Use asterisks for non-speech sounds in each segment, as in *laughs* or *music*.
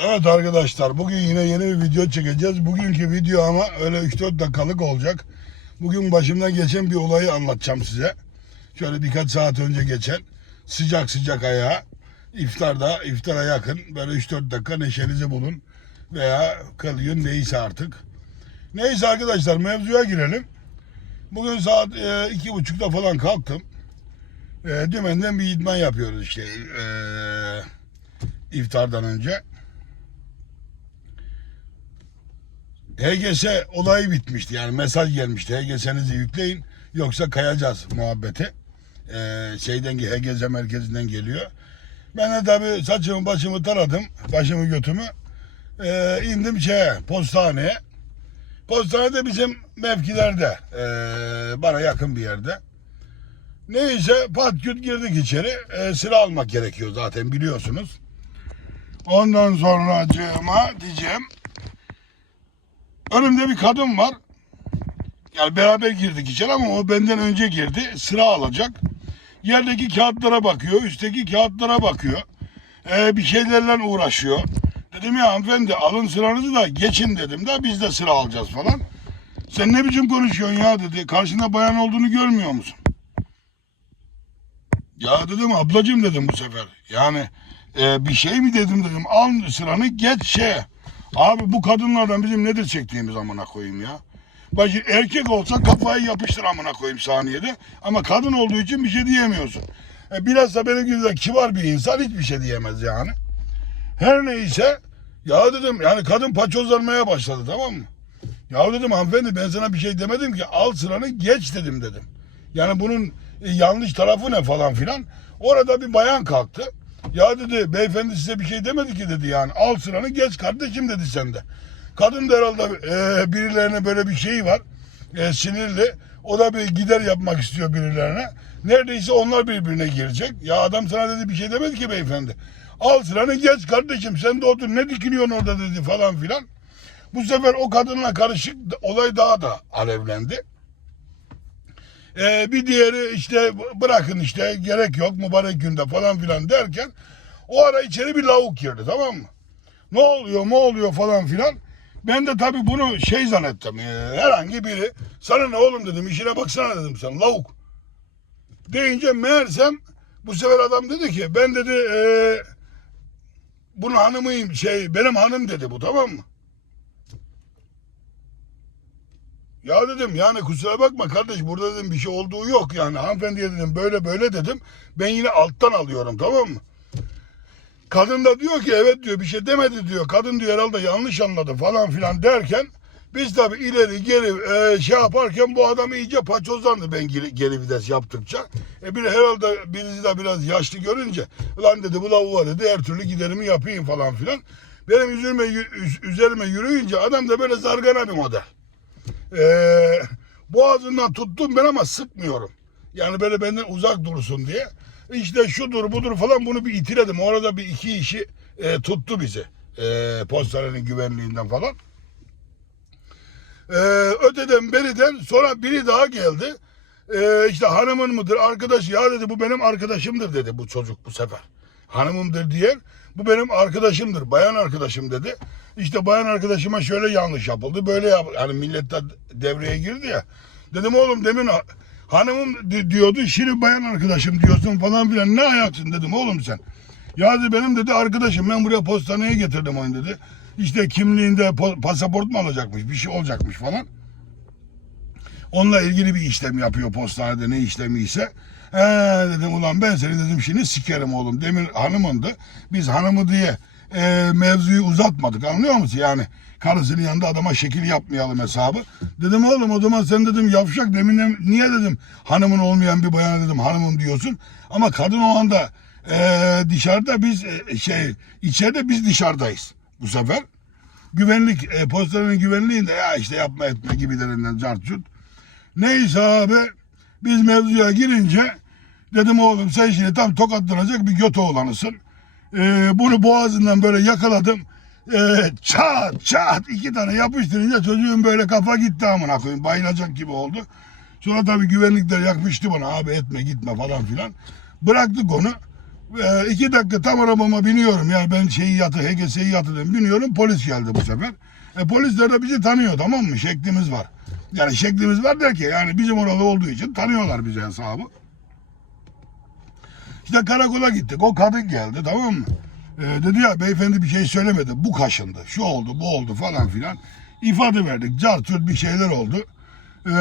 Evet arkadaşlar bugün yine yeni bir video çekeceğiz. Bugünkü video ama öyle 3-4 dakikalık olacak. Bugün başımdan geçen bir olayı anlatacağım size. Şöyle birkaç saat önce geçen sıcak sıcak ayağa iftarda iftara yakın böyle 3-4 dakika neşenizi bulun veya kılıyın neyse artık. Neyse arkadaşlar mevzuya girelim. Bugün saat e, iki buçukta falan kalktım. E, dümenden bir idman yapıyoruz işte e, iftardan önce. HGS olayı bitmişti yani mesaj gelmişti HGS'nizi yükleyin yoksa kayacağız muhabbeti. Ee, şeyden HGS merkezinden geliyor. Ben de tabii saçımı başımı taradım başımı götümü ee, indim şeye postaneye. Postane bizim mevkilerde ee, bana yakın bir yerde. Neyse pat küt girdik içeri ee, sıra almak gerekiyor zaten biliyorsunuz. Ondan sonra diyeceğim Önümde bir kadın var. Yani beraber girdik içeri ama o benden önce girdi. Sıra alacak. Yerdeki kağıtlara bakıyor, üstteki kağıtlara bakıyor. Ee, bir şeylerle uğraşıyor. Dedim ya hanımefendi alın sıranızı da geçin dedim de biz de sıra alacağız falan. Sen ne biçim konuşuyorsun ya dedi. Karşında bayan olduğunu görmüyor musun? Ya dedim ablacığım dedim bu sefer. Yani e, bir şey mi dedim dedim. Al sıranı geç şeye. Abi bu kadınlardan bizim nedir çektiğimiz amına koyayım ya. Bacı erkek olsa kafayı yapıştır amına koyayım saniyede. Ama kadın olduğu için bir şey diyemiyorsun. E, biraz da benim gibi de kibar bir insan hiçbir şey diyemez yani. Her neyse ya dedim yani kadın paçozlanmaya başladı tamam mı? Ya dedim hanımefendi ben sana bir şey demedim ki al sıranı geç dedim dedim. Yani bunun e, yanlış tarafı ne falan filan. Orada bir bayan kalktı. Ya dedi beyefendi size bir şey demedi ki dedi yani. Al sıranı geç kardeşim dedi sende. Kadın da herhalde e, birilerine böyle bir şey var. E, sinirli. O da bir gider yapmak istiyor birilerine. Neredeyse onlar birbirine girecek. Ya adam sana dedi bir şey demedi ki beyefendi. Al sıranı geç kardeşim sen de otur ne dikiliyorsun orada dedi falan filan. Bu sefer o kadınla karışık olay daha da alevlendi. Ee, bir diğeri işte bırakın işte gerek yok mübarek günde falan filan derken o ara içeri bir lavuk girdi tamam mı? Ne oluyor ne oluyor falan filan. Ben de tabii bunu şey zannettim. e, herhangi biri sana ne oğlum dedim işine baksana dedim sen lavuk. Deyince meğersem bu sefer adam dedi ki ben dedi e, bunun hanımıyım şey benim hanım dedi bu tamam mı? Ya dedim yani kusura bakma kardeş burada dedim bir şey olduğu yok yani hanımefendiye dedim böyle böyle dedim. Ben yine alttan alıyorum tamam mı? Kadın da diyor ki evet diyor bir şey demedi diyor. Kadın diyor herhalde yanlış anladı falan filan derken biz tabi ileri geri e, şey yaparken bu adam iyice paçozlandı ben geri, geri vites yaptıkça. E bir herhalde birisi de biraz yaşlı görünce lan dedi bu lavuğa dedi her türlü giderimi yapayım falan filan. Benim üzerime, üzerime yürüyünce adam da böyle zargana bir model. Ee, boğazından tuttum ben ama sıkmıyorum. Yani böyle benden uzak dursun diye. İşte şudur budur falan bunu bir itiledim. Orada bir iki işi e, tuttu bizi. E, postanenin güvenliğinden falan. E, öteden beriden sonra biri daha geldi. E, işte hanımın mıdır arkadaş ya dedi bu benim arkadaşımdır dedi bu çocuk bu sefer. Hanımımdır diyen bu benim arkadaşımdır bayan arkadaşım dedi. İşte bayan arkadaşıma şöyle yanlış yapıldı böyle yap hani millet de devreye girdi ya. Dedim oğlum demin ha- hanımım di- diyordu şimdi bayan arkadaşım diyorsun falan filan ne ayaksın dedim oğlum sen. Ya dedi benim dedi arkadaşım ben buraya postaneye getirdim onu dedi. İşte kimliğinde po- pasaport mu alacakmış bir şey olacakmış falan. Onunla ilgili bir işlem yapıyor postanede ne işlemi ise. He dedim ulan ben seni dedim şimdi sikerim oğlum. Demir hanımındı. Biz hanımı diye e, mevzuyu uzatmadık anlıyor musun? Yani karısının yanında adama şekil yapmayalım hesabı. Dedim oğlum o zaman sen dedim yavşak demin niye dedim hanımın olmayan bir bayana dedim hanımım diyorsun. Ama kadın o anda e, dışarıda biz e, şey içeride biz dışarıdayız bu sefer. Güvenlik e, postanın güvenliğinde ya işte yapma etme gibilerinden cart. Neyse abi biz mevzuya girince dedim oğlum sen şimdi tam tokatlanacak bir göt oğlanısın. Ee, bunu boğazından böyle yakaladım. Ee, çat çat iki tane yapıştırınca çocuğun böyle kafa gitti amına koyayım. Bayılacak gibi oldu. Sonra tabii güvenlikler yakmıştı bana abi etme gitme falan filan. Bıraktık onu. Ee, iki dakika tam arabama biniyorum. Yani ben şeyi yatı, HGS'yi yatırdım. Biniyorum polis geldi bu sefer. E, polisler de bizi tanıyor tamam mı? Şeklimiz var. Yani şeklimiz var der ki yani bizim oralı olduğu için tanıyorlar bize hesabı. İşte karakola gittik. O kadın geldi tamam mı? Ee, dedi ya beyefendi bir şey söylemedi. Bu kaşındı. Şu oldu bu oldu falan filan. İfade verdik. Cartürt bir şeyler oldu. Ee,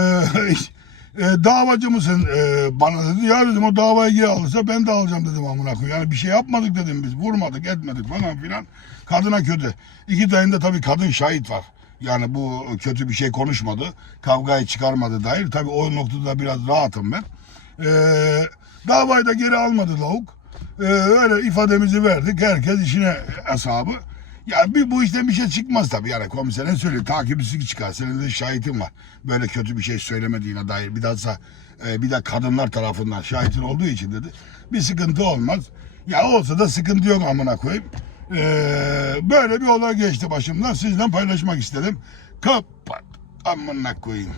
*laughs* e, davacı mısın e, bana dedi. Ya dedim o davayı geri alırsa ben de alacağım dedim amına koyayım. Yani bir şey yapmadık dedim biz. Vurmadık etmedik falan filan. Kadına kötü. İki de tabii kadın şahit var. Yani bu kötü bir şey konuşmadı. Kavgayı çıkarmadı dair. Tabii o noktada biraz rahatım ben. Ee, davayı da geri almadı lavuk. Ee, öyle ifademizi verdik. Herkes işine hesabı. Ya bir bu işten bir şey çıkmaz tabii. Yani komiserin söylüyor. Takipçisi çıkar. Senin de şahitin var. Böyle kötü bir şey söylemediğine dair. Bir daha e, bir de kadınlar tarafından şahitin olduğu için dedi. Bir sıkıntı olmaz. Ya olsa da sıkıntı yok amına koyayım. Ee, böyle bir olay geçti başımdan. Sizden paylaşmak istedim. Kapat amına koyayım.